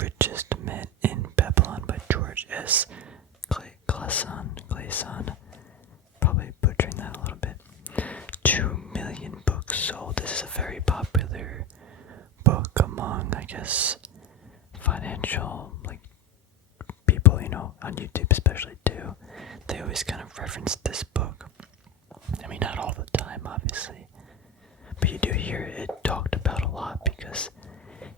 Richest Man in Babylon by George S. Clayson. Probably butchering that a little bit. 2 million books sold. This is a very popular book among, I guess, financial, people, on YouTube especially too. They always kind of reference this book. I mean, not all the time, obviously, but you do hear it talked about a lot because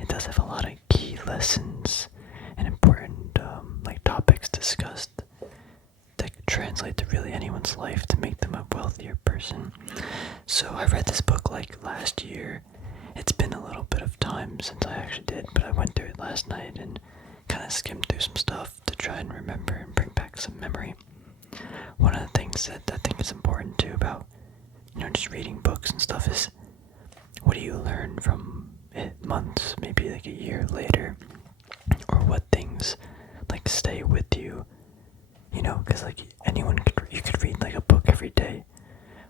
it does have a lot of key lessons and important topics discussed that could translate to really anyone's life to make them a wealthier person. So I read this book last year. It's been a little bit of time since I actually did, but I went through it last night and kind of skimmed through some stuff to try and remember and bring back some memory. One of the things that I think is important too about, just reading books and stuff is, what do you learn from it months, maybe a year later, or what things stay with you, because you could read a book every day,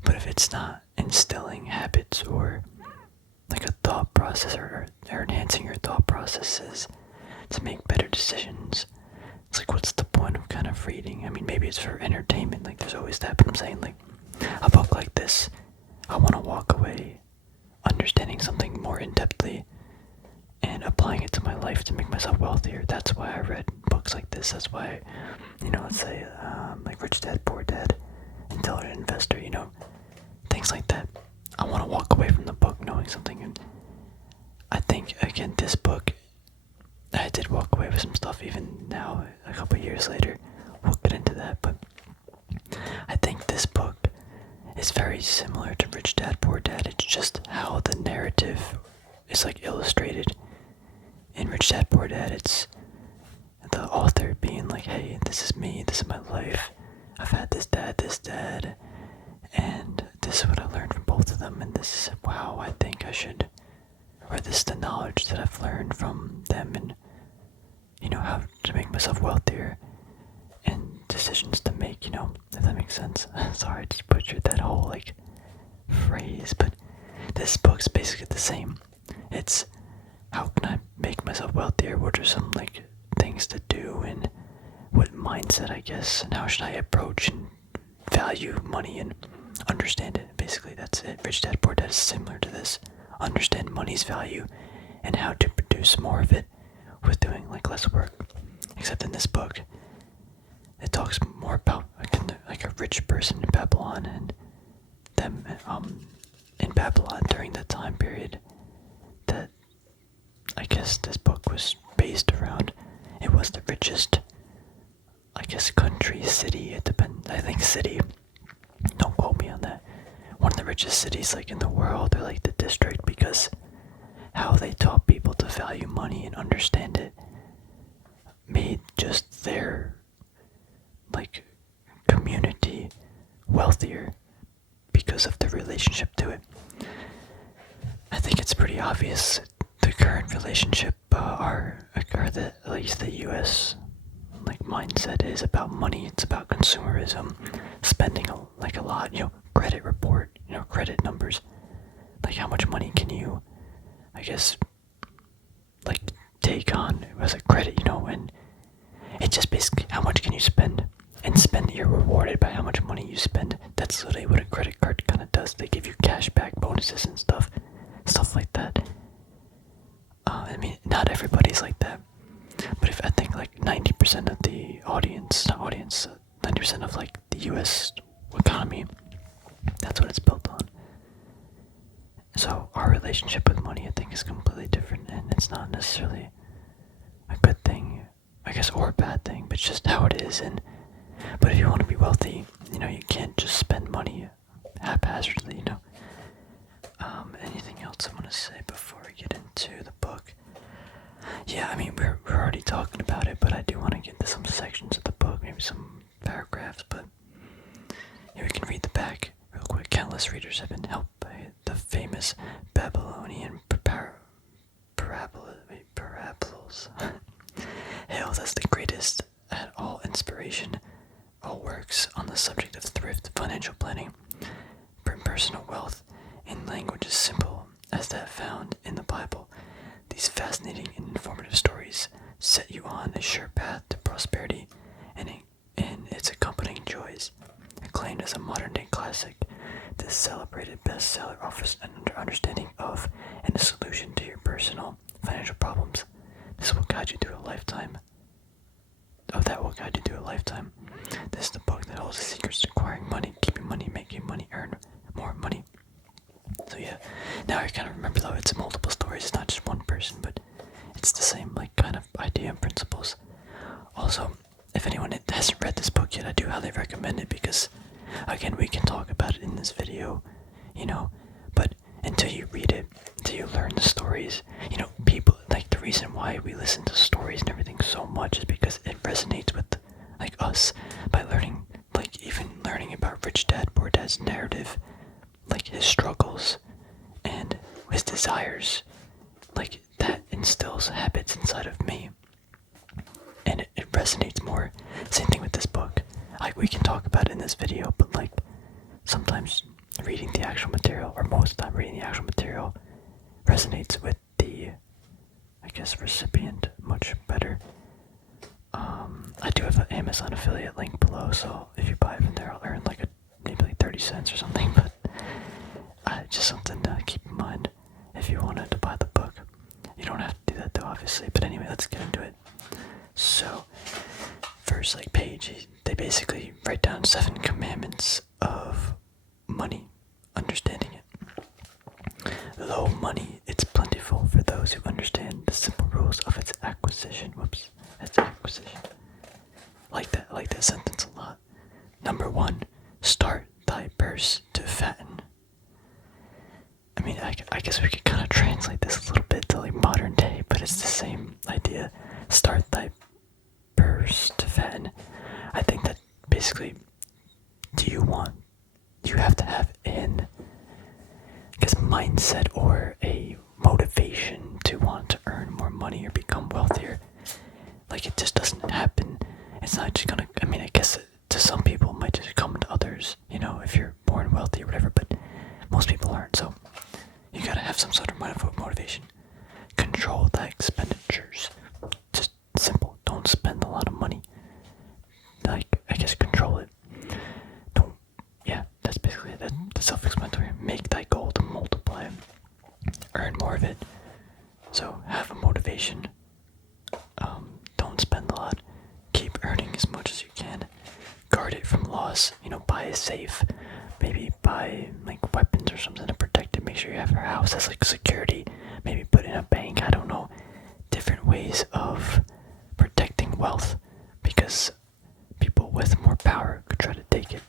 but if it's not instilling habits or a thought process or enhancing your thought processes to make better decisions, it's what's the point of kind of reading? I mean, maybe it's for entertainment, there's always that, but I'm saying a book like this, I want to walk away understanding something more in-depthly and applying it to my life to make myself wealthier. That's why I read books like this. That's why, let's say, Rich Dad, Poor Dad, Intelligent Investor, things like that. I want to walk away from the book knowing something, and I think, again, this book, I did walk away with some stuff even now, a couple years later. We'll get into that, but I think this book is very similar to Rich Dad, Poor Dad. It's just how the narrative is illustrated. In Rich Dad, Poor Dad, it's the author being hey, this is me, this is my life. I've had this dad, and this is what I learned from both of them, and this is how I think I should, or this is the knowledge that I've learned from them, and how to make myself wealthier, and decisions to make, if that makes sense. Sorry, I just butchered that whole phrase, but this book's basically the same. It's how can I make myself wealthier? What are some things to do, and what mindset, I guess, and how should I approach and value money and understand it? Basically, that's it. Rich Dad, Poor Dad is similar to this. Understand money's value and how to produce more of it with doing less work. Except in this book, it talks more about a rich person in Babylon and them in Babylon during that time period that I guess this book was based around. It was the richest, I guess, country, city, it depends, I think city, don't quote me on that, one of the richest cities in the world, or the district, because how they taught people to value money and understand it made just their community wealthier because of the relationship to it. I think it's pretty obvious the current relationship that at least the U.S. mindset is about money. It's about consumerism, spending a lot. Credit report. Credit numbers. How much money can you, I guess, take on as a credit? And it's just basically how much can you spend, and you're rewarded by how much money you spend. That's literally what a credit card kind of does. They give you cash back bonuses and stuff like that. I mean, not everybody's like that, but if I think 90% of the audience, 90% of the U.S. economy, that's what it's built on. So our relationship with money, I think, is completely different, and it's not necessarily a good thing, I guess, or a bad thing, but it's just how it is. But if you want to be wealthy, you can't just spend money haphazardly. Anything else I want to say before we get into the book? Yeah, I mean, we're already talking about it, but I do want to get into some sections of the book, maybe some paragraphs, but we can read the back real quick. Countless readers have been helped by the famous Babylonian parables, hailed as the greatest at all inspiration, all works on the subject of thrift, financial planning, personal wealth, in language as simple as that found in the Bible. These fascinating and informative stories understanding of and a solution to your personal financial problems. This will guide you through a lifetime. That will guide you through a lifetime. This is the book that holds the secrets to acquiring money, keeping money, making money, earn more money. So yeah, now I kind of remember though, it's multiple stories, it's not just one person, but it's the same like kind of idea and principles. Also, if anyone hasn't read this book yet, I do highly recommend it because, again, we can talk about it in this video, but until you read it, until you learn the stories, people, like the reason why we listen to stories and everything so much is because it resonates with, like, us by learning, like, even learning about Rich Dad, Poor Dad's narrative, like, his struggles and his desires, like, that instills habits inside of me. And it resonates more. Same thing with this book. Like, we can talk about it in this video, but like sometimes reading the actual material, or most of the time reading the actual material, resonates with the, I guess, recipient much better. I do have an Amazon affiliate link below, so if you buy it from there, I'll earn like maybe like 30 cents or something, but just something to keep in mind if you wanted to buy the book. You don't have to do that though, obviously, but anyway, let's get into it. So, first page, they basically write down 7 commandments of money, understanding it. Though money, it's plentiful for those who understand the simple rules of its acquisition. Its acquisition. I like that sentence a lot. Number 1, start thy purse to fatten. I mean, I guess we could kind of translate this a little bit to like modern day, but it's the same idea. Start thy purse to fatten. I think that basically, you have to have an, I guess, mindset or a motivation to want to earn more money or become wealthier. Like, it just doesn't happen. It's not just gonna, I mean, I guess to some people it might just come to others, if you're born wealthy or whatever, but most people aren't, so you gotta have some sort of motivation. Control thy expenditures. Just simple. Don't spend a lot of money. Like, I guess control it. That's basically it. That's self-explanatory. Make thy goal to multiply. Earn more of it. So, have a motivation. Don't spend a lot. Keep earning as much as you can. Guard it from loss. Buy a safe. Maybe buy, like, weapons or something to protect it. Make sure you have your house as, like, security. Maybe put in a bank. I don't know. Different ways of protecting wealth, because people with more power could try to take it.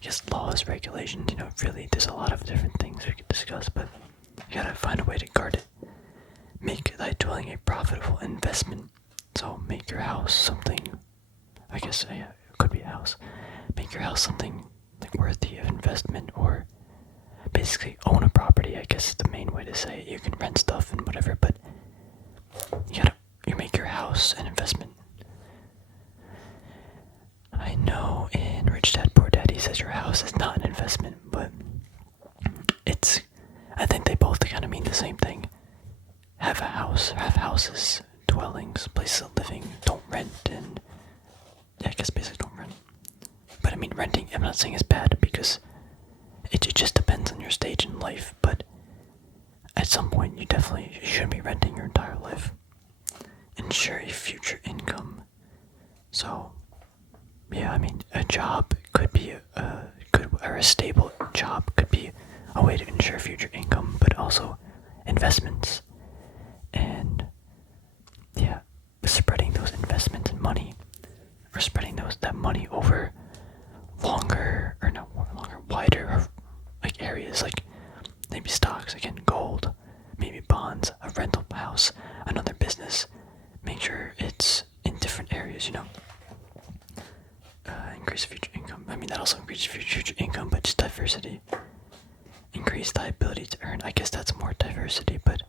Just laws, regulations, really there's a lot of different things we could discuss, but you gotta find a way to guard it. Make thy dwelling a profitable investment. So make your house something, I guess, it could be a house. Make your house something like worthy of investment, or basically own a property, I guess is the main way to say it. You can rent stuff and whatever, but you make your house an investment. I know in Rich Dad, Poor Dad, he says your house is not an investment, but I think they both kind of mean the same thing. Have a house, have houses, dwellings, places of living, don't rent, and I guess basically don't rent. But I mean, renting, I'm not saying it's bad, because it just depends on your stage in life, but at some point you definitely shouldn't be renting your entire life. Ensure a future income. So, yeah, I mean, a job could be or a stable job could be a way to ensure future income, but also investments. And yeah, spreading those investments and money, or spreading that money over wider like areas, like maybe stocks, again, gold, maybe bonds, a rental house, another business. Make sure it's in different areas, Increase future income. I mean, that also increases future income, but just diversity. Increase thy ability to earn. I guess that's more diversity, but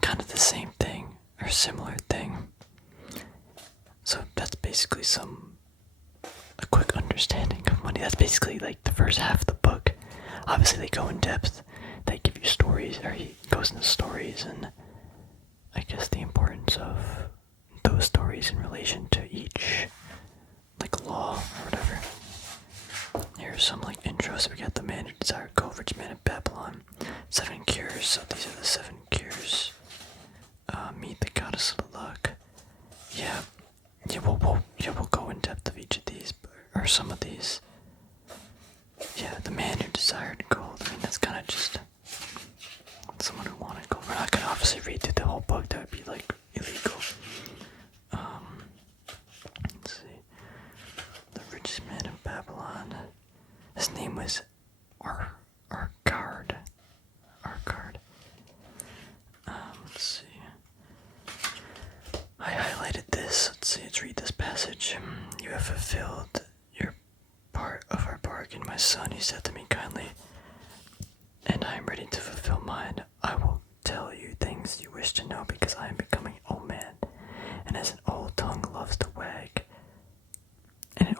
kind of the same thing, or similar thing. So that's basically a quick understanding of money. That's basically like the first half of the book. Obviously they go in depth. They give you stories, or he goes into stories, and I guess the importance of those stories in relation to each, like, law or whatever. Here, are some like intros. We got the man who desired gold, rich man of Babylon, 7 cures. So these are the 7 cures. Meet the goddess of luck. Yeah, we'll go in depth of each of these, or some of these. Yeah, the man who desired gold. I mean, that's kind of just someone who wanted gold. We're not gonna obviously read through the whole book. That would be like illegal. Let's see. The richest man of Babylon. His name was Arkard. Let's see. I highlighted this. Let's see. Let's read this passage. You have fulfilled your part of our bargain, my son, he said to me kindly, and I am ready to fulfill mine. I will tell you things you wish to know because I am becoming an old man, and as an old tongue loves to wag, and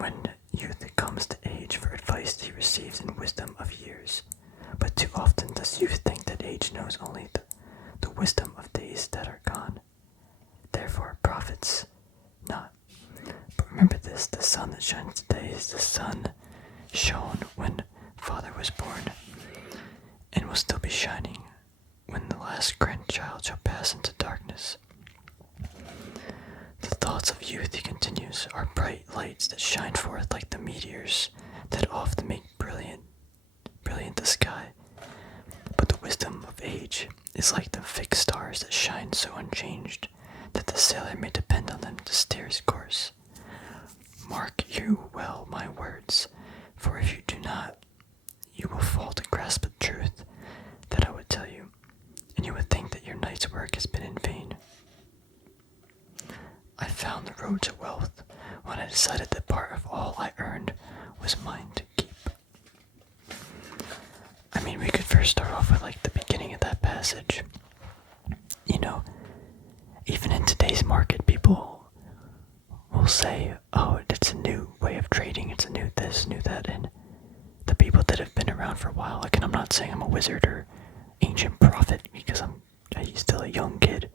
when youth comes to age for advice he receives in wisdom of years. But too often does youth think that age knows only the wisdom of days that are gone. Therefore it profits not. But remember this, the sun that shines today is the sun shone when father was born, and will still be shining when the last grandchild shall pass into darkness. The thoughts of youth, he continues, are bright lights that shine forth like the meteors that often make brilliant the sky. But the wisdom of age is like the fixed stars that shine so unchanged that the sailor may depend on them to steer his course. Mark you well my words, for if you do not, you will fall to grasp the truth that I would tell you, and you would think that your night's work has been in vain. I found the road to wealth when I decided that part of all I earned was mine to keep. I mean, we could first start off with like the beginning of that passage. You know, even in today's market, people will say, oh, it's a new way of trading, it's a new this, new that, and the people that have been around for a while, like, and I'm not saying I'm a wizard or ancient prophet because I'm still a young kid.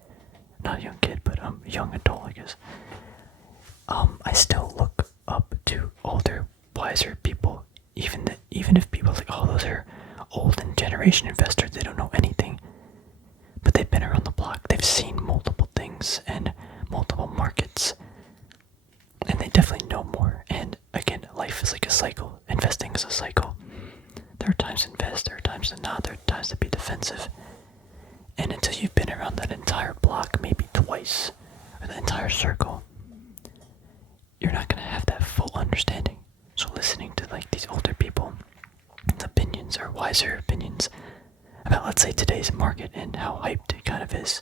Not a young kid, but I'm a young adult, I guess. I still look up to older, wiser people, even if people are like, oh, those are old and generation investors, they don't know anything. But they've been around the block, they've seen multiple things and multiple markets, and they definitely know more. And again, life is like a cycle. Investing is a cycle. There are times to invest, there are times to not, there are times to be defensive. And until you've been around that entire block maybe twice, or the entire circle, you're not going to have that full understanding. So listening to like these older people, opinions or wiser opinions about, let's say, today's market and how hyped it kind of is,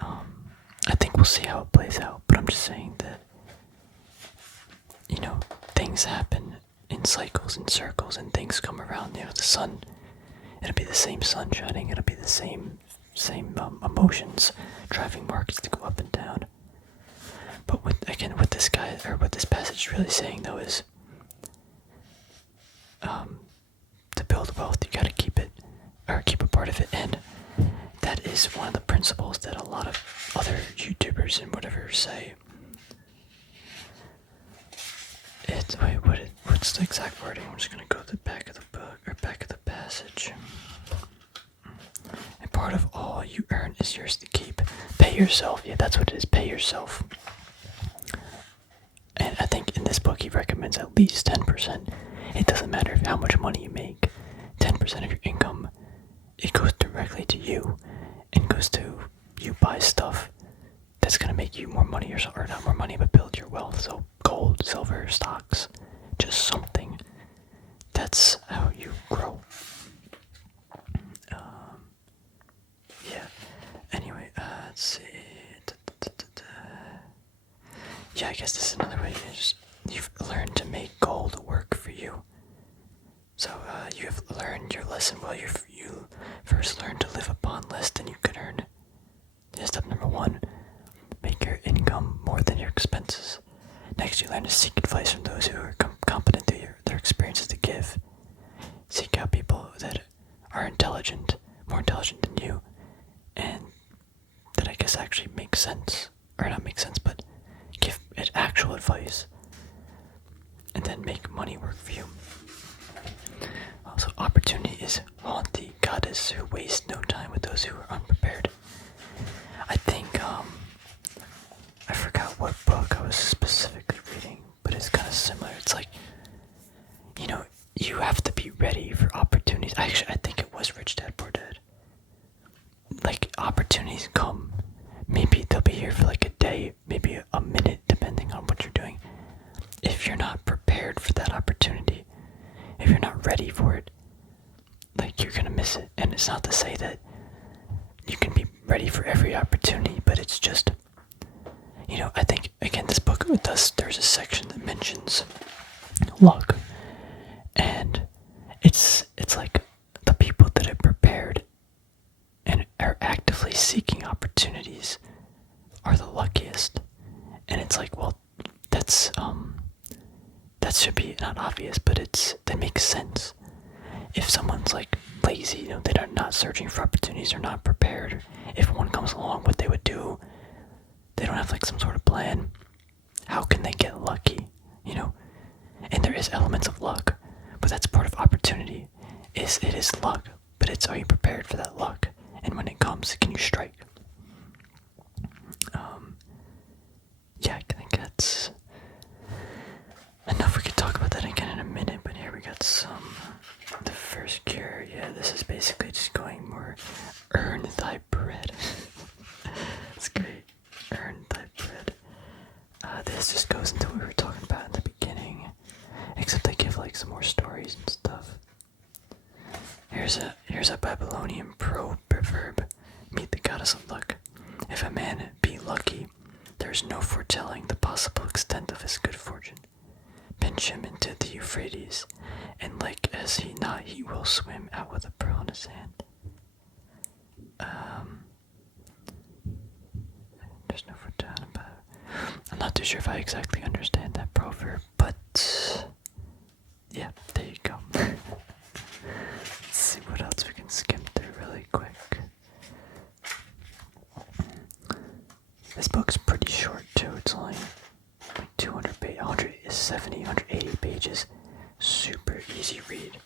I think we'll see how it plays out. But I'm just saying that, you know, things happen in cycles and circles, and things come around. You know, the sun, it'll be the same sun shining, it'll be the same emotions driving markets to go up and down. But what this guy, or what this passage is really saying though, is to build wealth you gotta keep it, or keep a part of it. And that is one of the principles that a lot of other YouTubers and whatever say. What's the exact wording? I'm just gonna go to the back of the book, or back of the passage. And part of all you earn is yours to keep. Pay yourself. Yeah, that's what it is. Pay yourself. And I think in this book he recommends at least 10%. It doesn't matter how much money you make. 10% of your income, it goes directly to you, and goes to you buy stuff that's gonna make you more money, or not more money, but build your wealth. So gold, silver, stocks, just something. That's how you grow. Yeah. Anyway, let's see. Yeah, I guess this is another way. You've learned to make gold work for you. So you have learned your lesson. Well, you first learned to live upon less than you could earn. Yeah, step number 1, make your income more than your expenses. Next, you learn to seek advice from those who are competent through their experiences to give. Seek out people that are intelligent, more intelligent than you, and that I guess actually make sense, or not make sense, but give it actual advice. those who waste no time with those who are unprepared. I think, I forgot what book I was specifically reading, but it's kind of similar. It's like, you have to be ready for opportunities. Actually, I think it was Rich Dad Poor Dad. Like, opportunities come. Maybe they'll be here for like a day, maybe a minute, depending on what you're doing. If you're not prepared for that opportunity, if you're not ready for it, like, you're gonna miss it. And it's not to say that you can be ready for every opportunity, but it's just, I think, again, this book there's a section that mentions luck. And it's like the people that are prepared and are actively seeking opportunities are the luckiest. And it's like, well, that should be not obvious, but that makes sense. If someone's like lazy, they're not searching for opportunities, they're not prepared. If one comes along, what they would do, they don't have like some sort of plan. How can they get lucky? And there is elements of luck, but that's part of opportunity. It is luck, but are you prepared for that luck? And when it comes, can you strike? Yeah, I think that's enough. We could talk about that again in a minute, but here we got the first cure. Yeah, this is basically just going more earn thy bread. It's great. Earn thy bread. This just goes into what we were talking about in the beginning, except they give like some more stories and stuff. Here's a Babylonian proverb. Meet the goddess of luck. If a man be lucky, there is no foretelling the possible extent of his good fortune. Pinch him into the Euphrates, and like as he not, he will swim out with a pearl in his hand. There's no foretelling about it. I'm not too sure if I exactly understand that proverb, but yeah, there you go. Let's see what else we can skim through really quick. This book's pretty short too. It's only like 180 pages. Super easy read.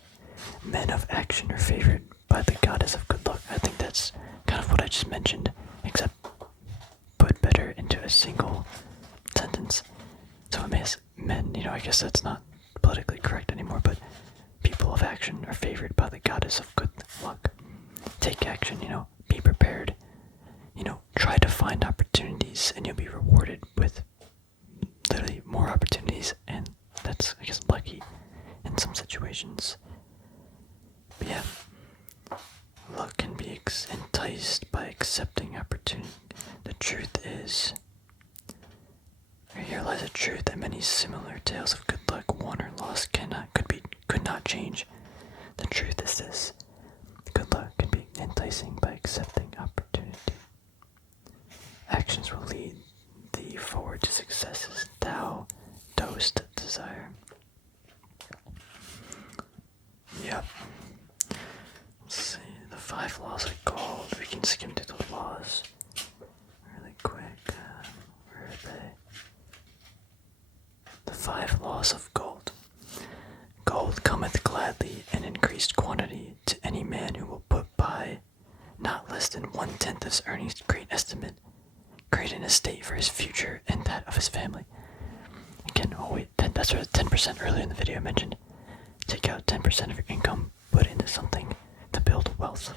Men of action are favored by the goddess of good luck. I think that's kind of what I just mentioned, except put better into a single sentence. So men, I guess that's not politically correct anymore, but people of action are favored by the goddess of good luck. Take action, be prepared. Try to find opportunities, and you'll be rewarded with literally more opportunities, and that's, I guess, lucky in some situations. But yeah, luck can be enticed by accepting opportunity. The truth is, here lies a truth that many similar tales of good luck, won or lost, could not change. The truth is this: good luck can be enticing by accepting opportunity. Actions will lead thee forward to successes thou dost desire. Yep. Let's see, the 5 laws of gold. We can skim through the laws really quick. Where are they? The 5 laws of gold. Gold cometh gladly in increased quantity to any man who will put by not less than 1/10 of his earnings to great estimate, create an estate for his future and that of his family. Again, that's what 10% earlier in the video I mentioned. Take out 10% of your income, put it into something to build wealth.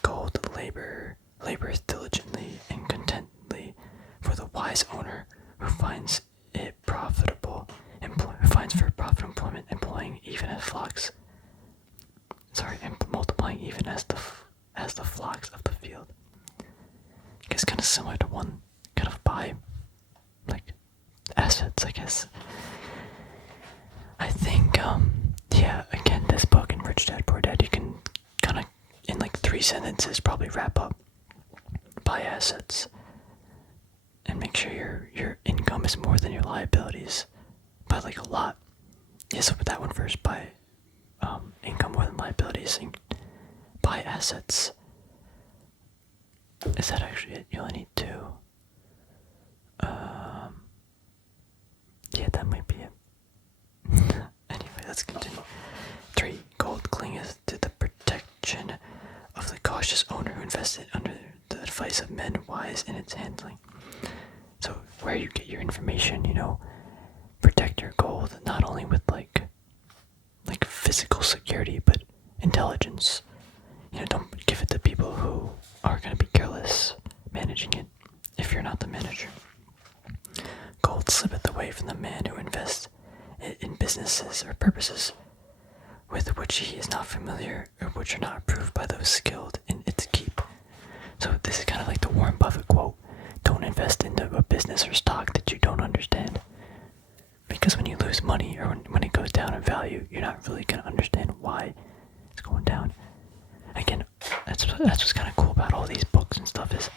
Gold laboreth diligently and contentedly for the wise owner who finds it profitable, who finds for profit employment, employing even as flocks. And multiplying even as the flocks of the field. I guess kind of similar to one kind of buy, like, assets, I guess. I think, again, this book in Rich Dad Poor Dad, you can kind of, in like 3 sentences, probably wrap up buy assets and make sure your income is more than your liabilities by like a lot. Yes, with that one first, buy income more than liabilities, and buy assets. Is that actually it? You only need 2. Yeah, that might be it. Anyway, let's continue. 3. Gold clingeth to the protection invest it under the advice of men wise in its handling. So where you get your information, protect your gold not only with like physical security, but intelligence. Don't give it to people who are going to be careless managing it if you're not the manager. Gold slippeth away from the man who invests it in businesses or purposes with which he is not familiar or which are not approved by those skilled in its keep. So this is kind of like the Warren Buffett quote: don't invest into a business or stock that you don't understand. Because when you lose money or when it goes down in value, you're not really going to understand why it's going down. Again, that's what's kind of cool about all these books and stuff, is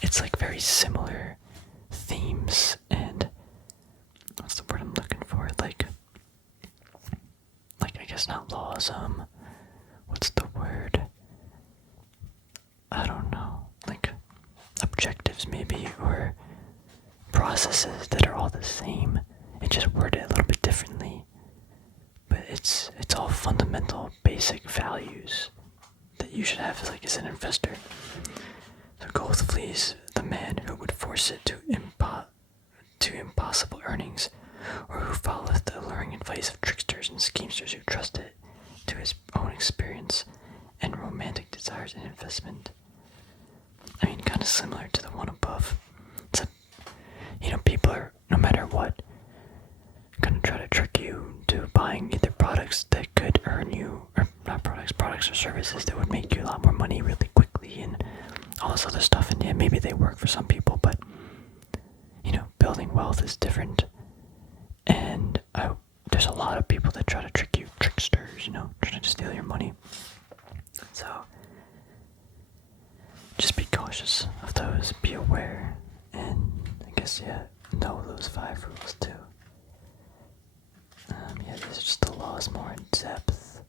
it's like very similar themes and what's the word I'm looking for? Like I guess not laws, what's the word? I don't know. Like objectives maybe, or processes that are all the same. It just worded a little bit differently. But it's all fundamental basic values that you should have as an investor. So gold flees the man who would force it to impossible earnings, or who followeth the alluring advice of tricksters and schemesters who trust it to his own experience and romantic desires in investment. I mean, kind of similar to the one above. Except, people are, no matter what, gonna try to trick you into buying either products that could earn you, or not products or services that would make you a lot more money really quickly, and all this other stuff. And yeah, maybe they work for some people, but building wealth is different. And there's a lot of people that try to trick you, tricksters, trying to steal your money. So just be cautious of those, be aware, and I guess, know those 5 rules too. These are just the laws more in depth.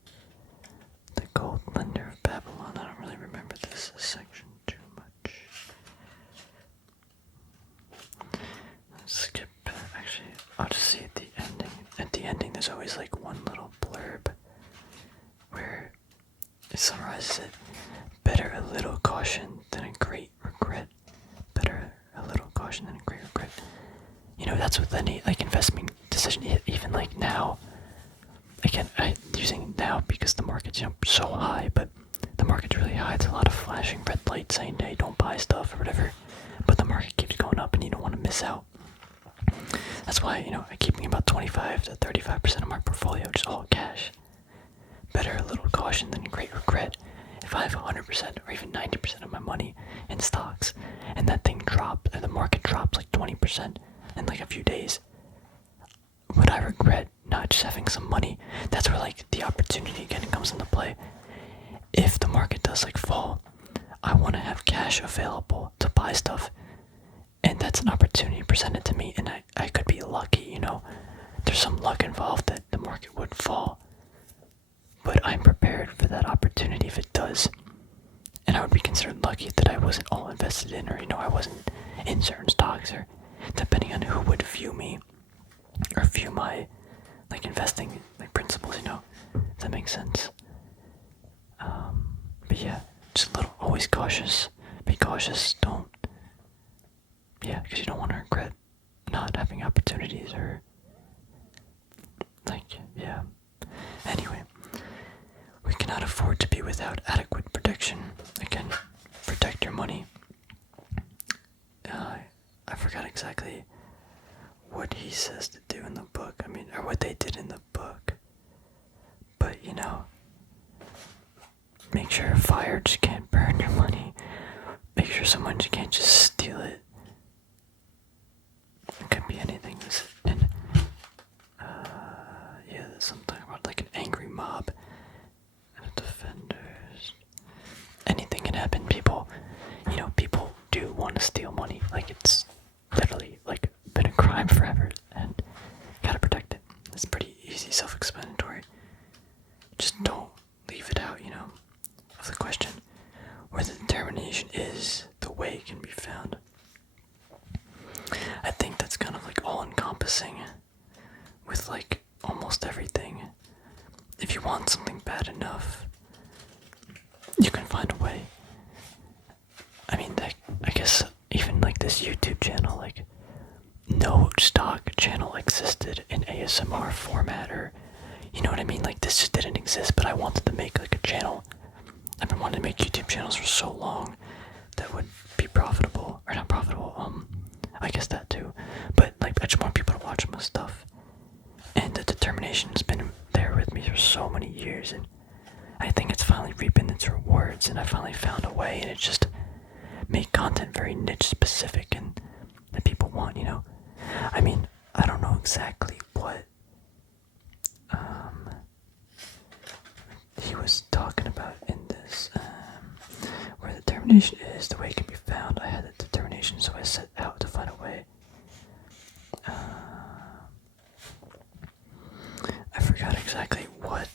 The gold lender of Babylon. I don't really remember this section too much. Let's skip. Actually, I'll just see at the ending. At the ending, there's always like one little blurb where it summarizes it. Better a little caution than a great regret. Better a little caution than a great regret. That's with any investment decision, even like now. Again, I'm using now because the market's so high, but the market's really high. It's a lot of flashing red lights saying, hey, don't buy stuff or whatever. But the market keeps going up and you don't want to miss out. That's why, I keep about 25 to 35% of my portfolio just all cash. Better a little caution than a great regret. If I have 100% or even 90% of my money in stocks and that thing drops, and the market drops like 20% in like a few days, would I regret not just having some money? That's where the opportunity again comes into play. If the market does fall, I want to have cash available to buy stuff, and that's an opportunity presented to me, and I could be lucky, there's some luck involved that the market would fall, but I'm prepared for that opportunity if it does, and I would be considered lucky that I wasn't all invested in, or I wasn't in certain stocks, or depending on who would view me or view my investing principles, if that makes sense. But yeah, just a little, always cautious. Be cautious, because you don't want to regret not having opportunities, or anyway, we cannot afford to be without adequate protection. Again, protect your money. I forgot exactly what he says to do in the book, or what they did in the book, but make sure a fire just can't burn your money, make sure someone just can't just steal it. It could be anything, and there's something about an angry mob and defenders. Anything can happen. People do want to steal money, it's literally been a crime forever, and gotta protect it. It's pretty easy, self-explanatory. Just don't leave it out, of the question. Where the determination is, the way can be found. I think that's kind of all-encompassing with almost everything. If you want something bad enough, you can find a way. this YouTube channel, like, no stock channel existed in ASMR format, or, you know what I mean? Like, this just didn't exist, but I wanted to make, like, a channel. I've been wanting to make YouTube channels for so long that would be profitable, or not profitable, I guess that too. But, like, I just want people to watch my stuff. And the determination's been there with me for so many years, and I think it's finally reaping its rewards, and I finally found a way, and it's just make content very niche specific and that people want, you know? I mean, I don't know exactly what he was talking about in this, where the determination is, the way it can be found. I had the determination, so I set out to find a way. I forgot exactly what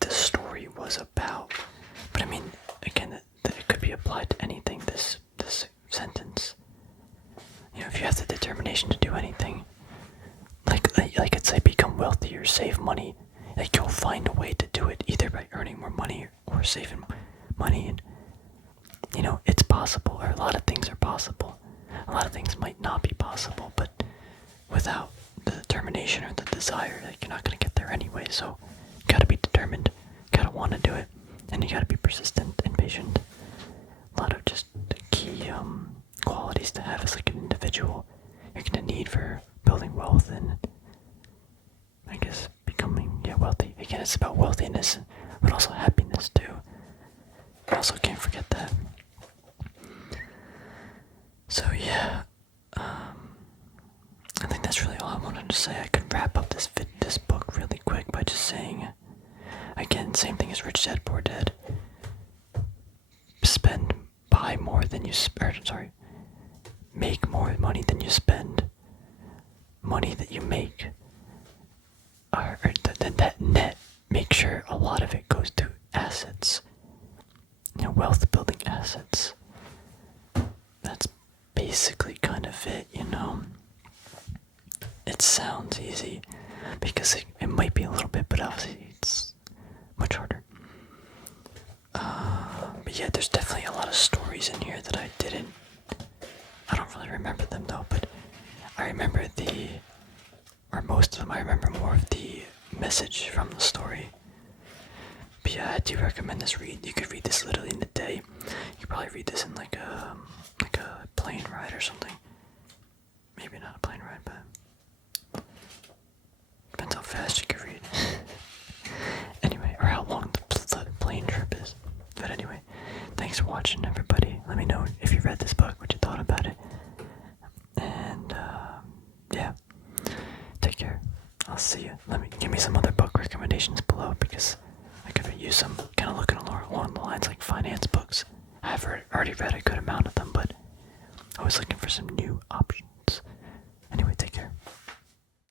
the story was about, but I mean, again, it could be applied to anything. This sentence, you know, if you have the determination to do anything, like it's like become wealthy or save money, like you'll find a way to do it, either by earning more money or saving money, and you know, it's possible, or a lot of things are possible. A lot of things might not be possible, but without the determination or the desire, like, you're not gonna get there anyway. So you gotta be determined, you gotta want to do it, and you gotta be persistent and patient. A lot of just the key qualities to have as like an individual you're gonna need for building wealth and, I guess, becoming wealthy. Again, it's about wealthiness, but also happiness too. I also can't forget that. So yeah, I think that's really all I wanted to say. I could wrap up this book really quick by just saying, again, same thing as Rich Dad Poor Dad. Buy more than you make more money than you spend. Money that you make, or that net, make sure a lot of it goes to assets. You know, wealth building assets. That's basically kind of it, you know. It sounds easy because it might be a little bit, but obviously it's much harder. But yeah, there's definitely a lot of stories in here that I don't really remember them though, but I remember most of them, I remember more of the message from the story. But yeah, I do recommend this read. You could read this literally in a day. You could probably read this in like a plane ride or something. Maybe not a plane ride, but depends how fast you can read. Anyway, or how long the plane trip is. But anyway, thanks for watching, everybody. Let me know if you read this book, what you thought about it. And yeah, take care. I'll see you. Give me some other book recommendations below, because I could use some, kind of looking along the lines like finance books. I've already read a good amount of them, but I was looking for some new options.